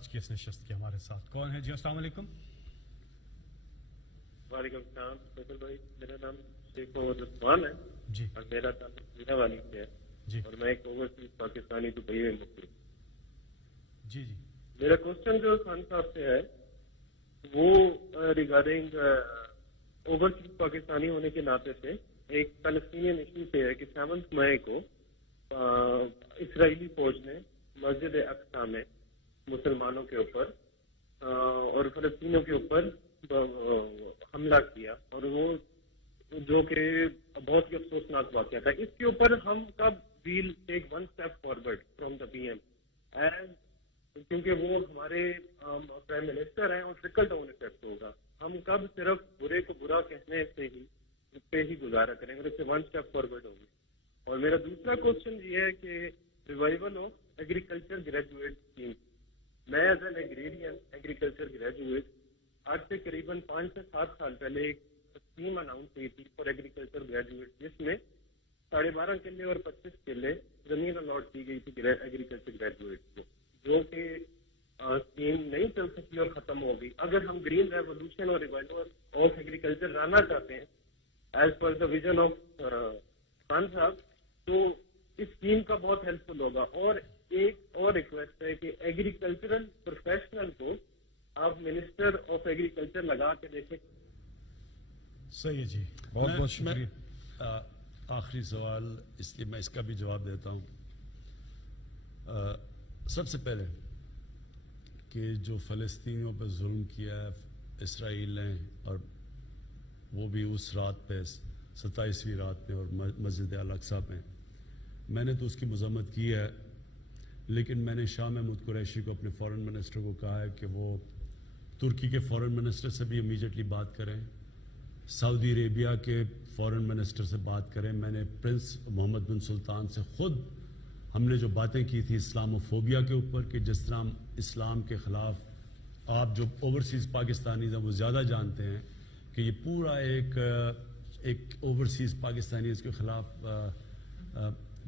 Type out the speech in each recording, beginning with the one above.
آج کی اس نشست کے ہمارے ساتھ کون ہے؟ جی السلام علیکم. وعلیکم السلام فیصل بھائی. میرا نام شیخ محمد عثمان ہے جی اور میرا تعلق میرا والی سے ہے جی اور میں ایک اوورسیز پاکستانی دبئی میں مقیم. جی جی میرا کوشچن جو خان صاحب سے ہے وہ ریگارڈنگ اوورسیز پاکستانی ہونے کے ناطے سے ایک فلسطینین ایشو سے ہے کہ 7 مئی کو اسرائیلی فوج نے مسجد اقصی میں مسلمانوں کے اوپر اور فلسطینیوں کے اوپر حملہ کیا اور وہ جو کہ بہت ہی افسوسناک واقعہ تھا. اس کے اوپر ہم کب well take 1 step forward from the P M کیونکہ وہ ہمارے پرائم منسٹر ہیں اور ٹرکل ڈاؤن افیکٹ ہوگا. ہم کب صرف برے کو برا کہنے سے ہی اس پہ ہی گزارا کریں گے, اس سے 1 اسٹیپ فارورڈ ہوگی. اور میرا دوسرا کوشچن یہ ہے کہ revival of agriculture graduate scheme. میں as an agrarian agriculture graduate آج سے قریباً 5 سے 7 سال پہلے ایک اسکیم اناؤنس ہوئی تھی فار ایگریکلچر گریجویٹ جس میں 12.5 کلے اور 25 کلے زمین الاٹ کی گئی تھی ایگریکلچر گریجویٹ کو, جو کہ اسکیم نہیں چل سکی اور ختم ہو گئی. اگر ہم گرین ریولیوشن اور ریوائول آف ایگریکلچر لانا چاہتے ہیں as per the vision of Khan صاحب تو اس اسکیم کا بہت ہیلپ فل ہوگا. اور ایک اور ریکویسٹ ہے کہ ایگریکلچرل پروفیشنل کو آپ منسٹر آف ایگریکلچر لگا کے دیکھیں. صحیح ہے جی, بہت بہت شکریہ. آخری سوال اس لیے میں اس کا بھی جواب دیتا ہوں. سب سے پہلے کہ جو فلسطینیوں پہ ظلم کیا ہے اسرائیل نے, اور وہ بھی اس رات پہ 27ویں رات پہ اور مسجد الاقصی پہ, میں نے تو اس کی مذمت کی ہے, لیکن میں نے شاہ محمود قریشی کو اپنے فارن منسٹر کو کہا ہے کہ وہ ترکی کے فارن منسٹر سے بھی امیجیٹلی بات کریں, سعودی عربیہ کے فارن منسٹر سے بات کریں. میں نے پرنس محمد بن سلطان سے خود ہم نے جو باتیں کی تھی اسلاموفوبیا کے اوپر کہ جس طرح اسلام کے خلاف آپ جو اوورسیز پاکستانیز ہیں وہ زیادہ جانتے ہیں کہ یہ پورا ایک اوورسیز پاکستانیز کے خلاف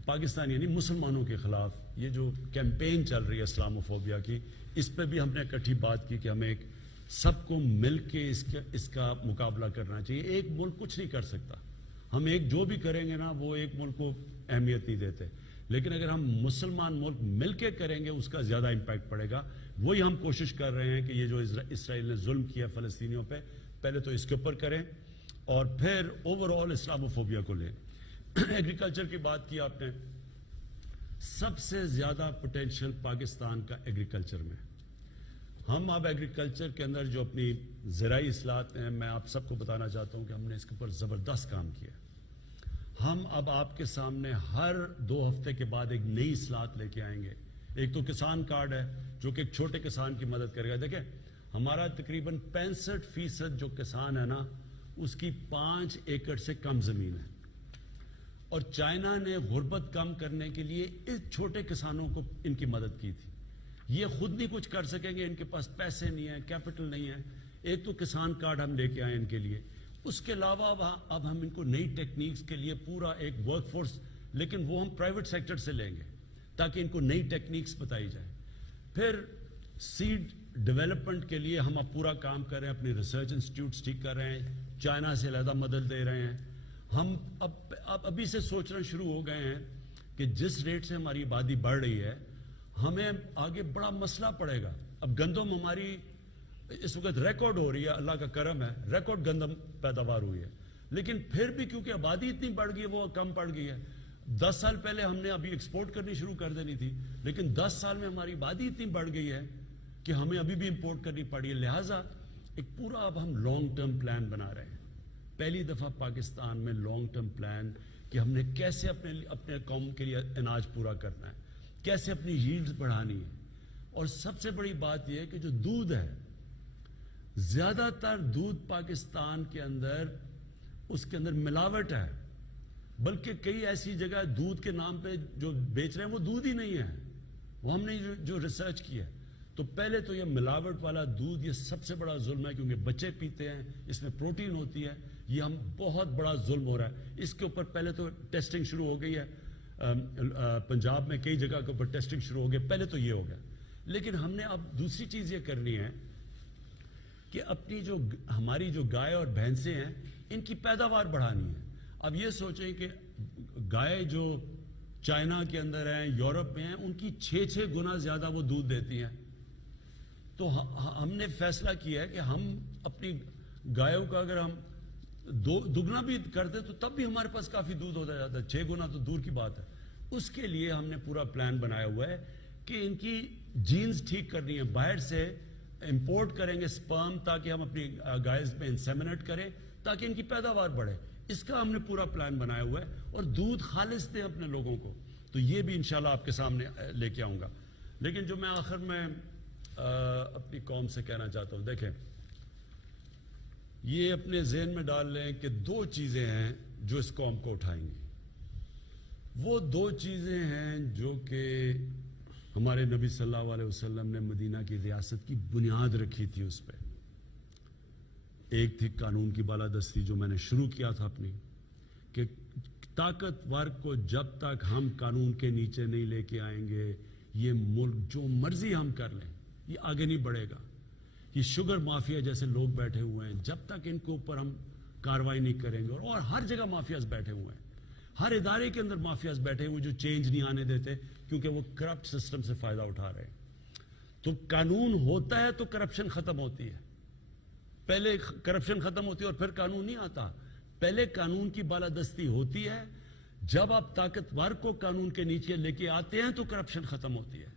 پاکستانی یعنی مسلمانوں کے خلاف یہ جو کیمپین چل رہی ہے اسلاموفوبیا کی, اس پہ بھی ہم نے اکٹھی بات کی کہ ہمیں ایک سب کو مل کے اس کا مقابلہ کرنا چاہیے. ایک ملک کچھ نہیں کر سکتا, ہم ایک جو بھی کریں گے نا وہ ایک ملک کو اہمیت نہیں دیتے, لیکن اگر ہم مسلمان ملک مل کے کریں گے اس کا زیادہ امپیکٹ پڑے گا. وہی ہم کوشش کر رہے ہیں کہ یہ جو اسرائیل نے ظلم کیا فلسطینیوں پہ پہلے تو اس کے اوپر کریں اور پھر اوور آل اسلاموفوبیا کو لیں. ایگریکلچر کی بات کی آپ نے, سب سے زیادہ پوٹینشیل پاکستان کا ایگریکلچر میں. ہم اب ایگریکلچر کے اندر جو اپنی زرعی اصلاحات ہیں, میں آپ سب کو بتانا چاہتا ہوں کہ ہم نے اس کے اوپر زبردست کام کیا. ہم اب آپ کے سامنے ہر 2 ہفتے کے بعد ایک نئی اصلاحات لے کے آئیں گے. ایک تو کسان کارڈ ہے جو کہ ایک چھوٹے کسان کی مدد کرے گا. دیکھیں ہمارا تقریباً 65% جو کسان ہے نا اس کی 5 ایکڑ سے کم زمین ہے, اور چائنا نے غربت کم کرنے کے لیے اس چھوٹے کسانوں کو ان کی مدد کی تھی. یہ خود نہیں کچھ کر سکیں گے, ان کے پاس پیسے نہیں ہیں, کیپٹل نہیں ہے. ایک تو کسان کارڈ ہم لے کے آئے ان کے لیے. اس کے علاوہ اب ہم ان کو نئی ٹیکنیکس کے لیے پورا ایک ورک فورس, لیکن وہ ہم پرائیویٹ سیکٹر سے لیں گے تاکہ ان کو نئی ٹیکنیکس بتائی جائیں. پھر سیڈ ڈیولپمنٹ کے لیے ہم اب پورا کام کر رہے ہیں, اپنے ریسرچ انسٹیٹیوٹس ٹھیک کر رہے ہیں, چائنا سے علیحدہ مدد دے رہے ہیں. ہم ابھی سے سوچنا شروع ہو گئے ہیں کہ جس ریٹ سے ہماری آبادی بڑھ رہی ہے ہمیں آگے بڑا مسئلہ پڑے گا. اب گندم ہماری اس وقت ریکارڈ ہو رہی ہے, اللہ کا کرم ہے, ریکارڈ گندم پیداوار ہوئی ہے, لیکن پھر بھی کیونکہ آبادی اتنی بڑھ گئی ہے وہ کم پڑ گئی ہے. 10 سال پہلے ہم نے ابھی ایکسپورٹ کرنی شروع کر دینی تھی, لیکن 10 سال میں ہماری آبادی اتنی بڑھ گئی ہے کہ ہمیں ابھی بھی امپورٹ کرنی پڑی ہے. لہٰذا ایک پورا اب ہم لانگ ٹرم پلان بنا رہے ہیں. پہلی دفعہ پاکستان میں لانگ ٹرم پلان کہ ہم نے کیسے اپنے قوم کے لیے اناج پورا کرنا ہے, کیسے اپنی ییلڈز بڑھانی ہے. اور سب سے بڑی بات یہ ہے کہ جو دودھ ہے, زیادہ تر دودھ پاکستان کے اندر اس کے اندر ملاوٹ ہے, بلکہ کئی ایسی جگہ دودھ کے نام پہ جو بیچ رہے ہیں وہ دودھ ہی نہیں ہے. وہ ہم نے جو ریسرچ کی ہے تو پہلے تو یہ ملاوٹ والا دودھ یہ سب سے بڑا ظلم ہے, کیونکہ بچے پیتے ہیں, اس میں پروٹین ہوتی ہے, یہ ہم بہت بڑا ظلم ہو رہا ہے. اس کے اوپر پہلے تو ٹیسٹنگ شروع ہو گئی ہے, پنجاب میں کئی جگہ کے اوپر ٹیسٹنگ شروع ہو گئی, پہلے تو یہ ہو گیا. لیکن ہم نے اب دوسری چیز یہ کرنی ہے کہ اپنی جو ہماری جو گائے اور بھینسیں ہیں ان کی پیداوار بڑھانی ہے. اب یہ سوچیں کہ گائے جو چائنا کے اندر ہیں، یورپ میں ہیں، ان کی 6 گنا زیادہ وہ دودھ دیتی ہیں. تو ہم نے فیصلہ کیا ہے کہ ہم اپنی گایوں کا اگر ہم دگنا بھی کرتے تو تب بھی ہمارے پاس کافی دودھ ہوتا جاتا ہے. 6 گنا تو دور کی بات ہے. اس کے لیے ہم نے پورا پلان بنایا ہوا ہے کہ ان کی جینز ٹھیک کرنی ہے. باہر سے امپورٹ کریں گے سپرم تاکہ ہم اپنی گائز میں انسیمنیٹ کریں تاکہ ان کی پیداوار بڑھے. اس کا ہم نے پورا پلان بنایا ہوا ہے اور دودھ خالص دیں اپنے لوگوں کو. تو یہ بھی انشاءاللہ آپ کے سامنے لے کے آؤں گا. لیکن جو میں آخر میں اپنی قوم سے کہنا چاہتا ہوں، دیکھیں یہ اپنے ذہن میں ڈال لیں کہ 2 چیزیں ہیں جو اس قوم کو اٹھائیں گی. وہ 2 چیزیں ہیں جو کہ ہمارے نبی صلی اللہ علیہ وسلم نے مدینہ کی ریاست کی بنیاد رکھی تھی. اس پہ ایک تھی قانون کی بالادستی جو میں نے شروع کیا تھا اپنی، کہ طاقتور کو جب تک ہم قانون کے نیچے نہیں لے کے آئیں گے یہ ملک جو مرضی ہم کر لیں یہ آگے نہیں بڑھے گا. یہ شوگر مافیا جیسے لوگ بیٹھے ہوئے ہیں، جب تک ان کے اوپر ہم کاروائی نہیں کریں گے، اور ہر جگہ مافیاز بیٹھے ہوئے ہیں، ہر ادارے کے اندر مافیاز بیٹھے ہوئے جو چینج نہیں آنے دیتے کیونکہ وہ کرپٹ سسٹم سے فائدہ اٹھا رہے ہیں. تو قانون ہوتا ہے تو کرپشن ختم ہوتی ہے. پہلے کرپشن ختم ہوتی ہے اور پھر قانون نہیں آتا. پہلے قانون کی بالادستی ہوتی ہے. جب آپ طاقتور کو قانون کے نیچے لے کے آتے ہیں تو کرپشن ختم ہوتی ہے.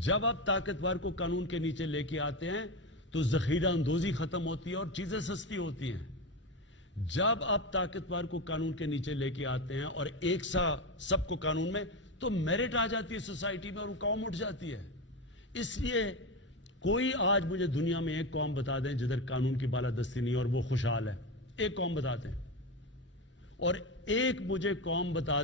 جب آپ طاقتور کو قانون کے نیچے لے کے آتے ہیں تو ذخیرہ اندوزی ختم ہوتی ہے اور چیزیں سستی ہوتی ہیں. جب آپ طاقتور کو قانون کے نیچے لے کے آتے ہیں اور ایک سا سب کو قانون میں، تو میرٹ آ جاتی ہے سوسائٹی میں اور وہ قوم اٹھ جاتی ہے. اس لیے کوئی آج مجھے دنیا میں ایک قوم بتا دیں جدھر قانون کی بالادستی نہیں اور وہ خوشحال ہے. ایک قوم بتا دیں. اور ایک مجھے قوم بتا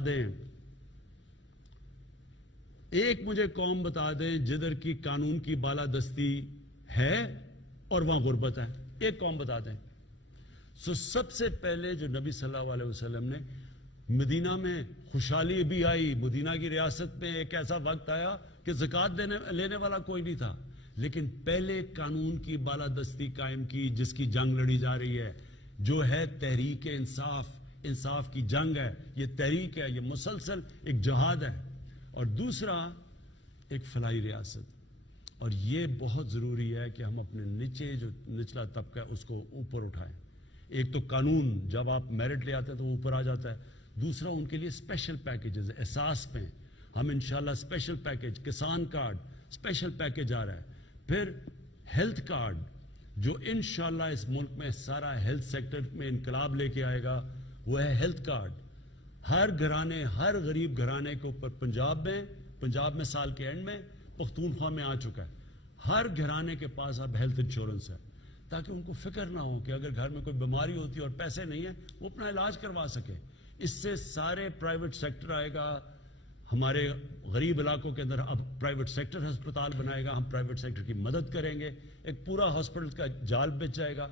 دیں جدھر کی قانون کی بالادستی ہے اور وہاں غربت ہے. ایک قوم بتا دیں. سب سے پہلے جو نبی صلی اللہ علیہ وسلم نے مدینہ میں خوشحالی بھی آئی. مدینہ کی ریاست میں ایک ایسا وقت آیا کہ زکوٰۃ لینے والا کوئی نہیں تھا، لیکن پہلے قانون کی بالادستی قائم کی جس کی جنگ لڑی جا رہی ہے، جو ہے تحریک انصاف کی جنگ ہے. یہ تحریک ہے، یہ مسلسل ایک جہاد ہے. اور دوسرا ایک فلاحی ریاست. اور یہ بہت ضروری ہے کہ ہم اپنے جو نچلا طبقہ ہے اس کو اوپر اٹھائیں. ایک تو قانون جب آپ میرٹ لے آتے ہیں تو وہ اوپر آ جاتا ہے. دوسرا ان کے لیے اسپیشل پیکیجز احساس پہ ہم انشاءاللہ اسپیشل پیکیج، کسان کارڈ اسپیشل پیکیج آ رہا ہے. پھر ہیلتھ کارڈ جو انشاءاللہ اس ملک میں سارا ہیلتھ سیکٹر میں انقلاب لے کے آئے گا، وہ ہے ہیلتھ کارڈ. ہر گھرانے، ہر غریب گھرانے کے اوپر پنجاب میں سال کے اینڈ میں، پختونخوا میں آ چکا ہے، ہر گھرانے کے پاس اب ہیلتھ انشورنس ہے، تاکہ ان کو فکر نہ ہو کہ اگر گھر میں کوئی بیماری ہوتی ہے اور پیسے نہیں ہیں وہ اپنا علاج کروا سکے. اس سے سارے پرائیویٹ سیکٹر آئے گا. ہمارے غریب علاقوں کے اندر اب پرائیویٹ سیکٹر ہسپتال بنائے گا. ہم پرائیویٹ سیکٹر کی مدد کریں گے. ایک پورا ہاسپٹل کا جال بچ جائے گا.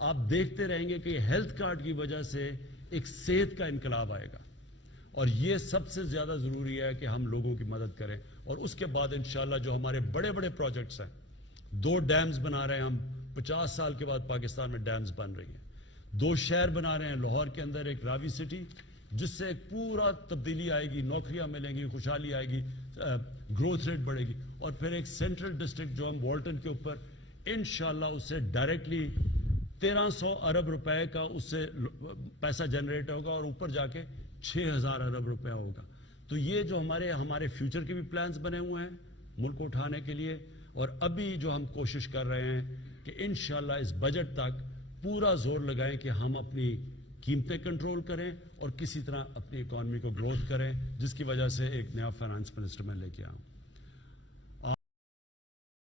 آپ دیکھتے رہیں گے کہ ہیلتھ کارڈ کی وجہ سے ایک صحت کا انقلاب آئے گا. اور یہ سب سے زیادہ ضروری ہے کہ ہم لوگوں کی مدد کریں. اور اس کے بعد انشاءاللہ جو ہمارے بڑے بڑے پروجیکٹس ہیں، 2 ڈیمز بنا رہے ہیں ہم. 50 سال کے بعد پاکستان میں ڈیمز بن رہی ہیں. 2 شہر بنا رہے ہیں. لاہور کے اندر ایک راوی سٹی جس سے ایک پورا تبدیلی آئے گی، نوکریاں ملیں گی، خوشحالی آئے گی، گروتھ ریٹ بڑھے گی. اور پھر ایک سینٹرل ڈسٹرکٹ جو ہم والٹن کے اوپر انشاءاللہ اس سے ڈائریکٹلی 1300 ارب روپے کا اس سے پیسہ جنریٹ ہوگا اور اوپر جا کے 6000 ارب روپے ہوگا. تو یہ جو ہمارے فیوچر کے بھی پلانز بنے ہوئے ہیں ملک کو اٹھانے کے لیے. اور ابھی جو ہم کوشش کر رہے ہیں کہ انشاءاللہ اس بجٹ تک پورا زور لگائیں کہ ہم اپنی قیمتیں کنٹرول کریں اور کسی طرح اپنی اکانومی کو گروتھ کریں، جس کی وجہ سے ایک نیا فائنانس منسٹر میں لے کے آؤں.